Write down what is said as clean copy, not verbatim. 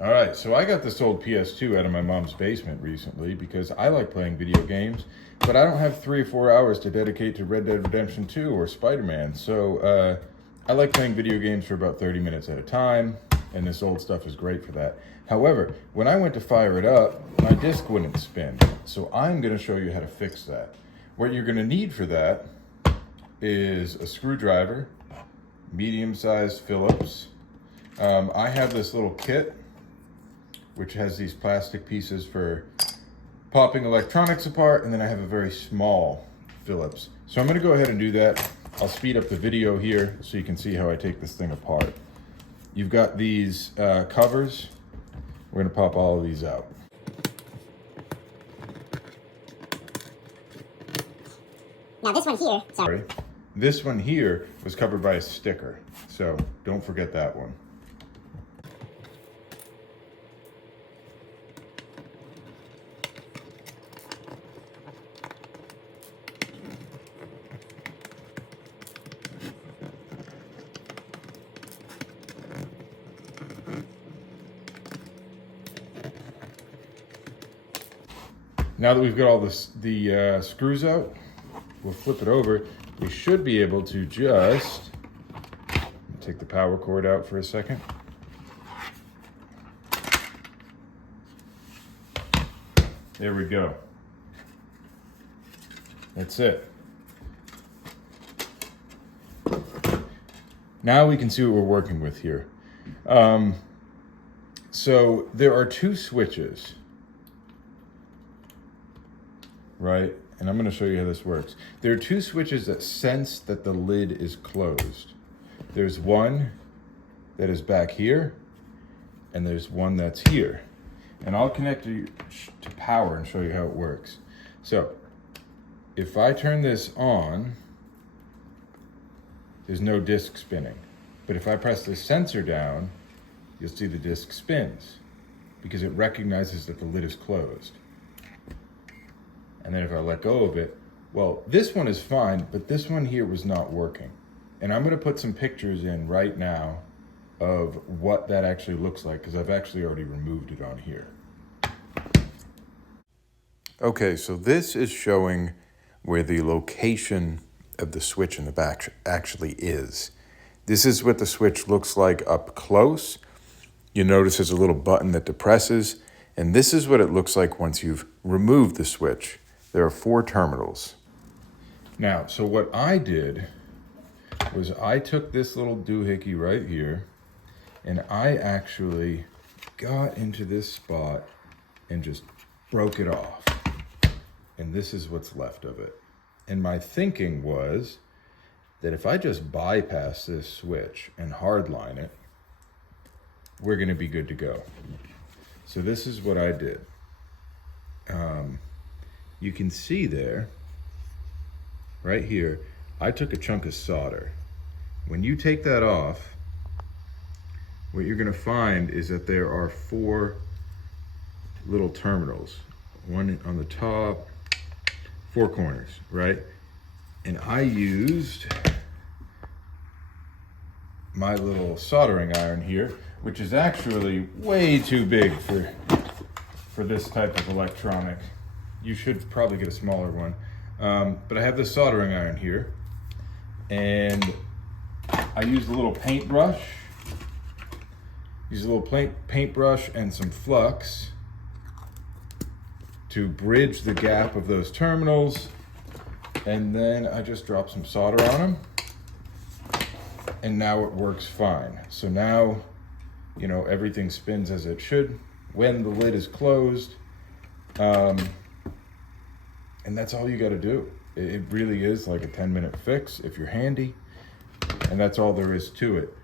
All right, so I got this old PS2 out of my mom's basement recently because I like playing video games, but I don't have 3 or 4 hours to dedicate to Red Dead Redemption 2 or Spider-Man. So I like playing video games for about 30 minutes at a time, and this old stuff is great for that. However, when I went to fire it up, my disc wouldn't spin. So I'm going to show you how to fix that. What you're going to need for that is a screwdriver, medium-sized Phillips. I have this little kit which has these plastic pieces for popping electronics apart, and then I have a very small Phillips. So I'm gonna go ahead and do that. I'll speed up the video here so you can see how I take this thing apart. You've got these covers. We're gonna pop all of these out. Now this one here, Sorry. This one here was covered by a sticker, so don't forget that one. Now that we've got all the screws out, we'll flip it over. We should be able to just take the power cord out for a second. There we go. That's it. Now we can see what we're working with here. So there are 2 switches, right? And I'm going to show you how this works. There are 2 switches that sense that the lid is closed. There's one that is back here, and there's one that's here. And I'll connect you to power and show you how it works. So if I turn this on, there's no disc spinning. But if I press the sensor down, you'll see the disc spins because it recognizes that the lid is closed. And then if I let go of it, well, this one is fine, but this one here was not working. And I'm gonna put some pictures in right now of what that actually looks like, because I've actually already removed it on here. Okay, so this is showing where the location of the switch in the back actually is. This is what the switch looks like up close. You notice there's a little button that depresses, and this is what it looks like once you've removed the switch. There are 4 terminals. Now, so what I did was I took this little doohickey right here, and I actually got into this spot and just broke it off. And this is what's left of it. And my thinking was that if I just bypass this switch and hardline it, we're gonna be good to go. So this is what I did. You can see there, right here, I took a chunk of solder. When you take that off, what you're gonna find is that there are 4 little terminals. One on the top, 4 corners, right? And I used my little soldering iron here, which is actually way too big for this type of electronic. You should probably get a smaller one. But I have this soldering iron here, and I used a little paintbrush. Use a little paintbrush and some flux to bridge the gap of those terminals. And then I just drop some solder on them, and now it works fine. So now, you know, everything spins as it should when the lid is closed. And that's all you got to do. It really is like a 10-minute fix if you're handy, and that's all there is to it.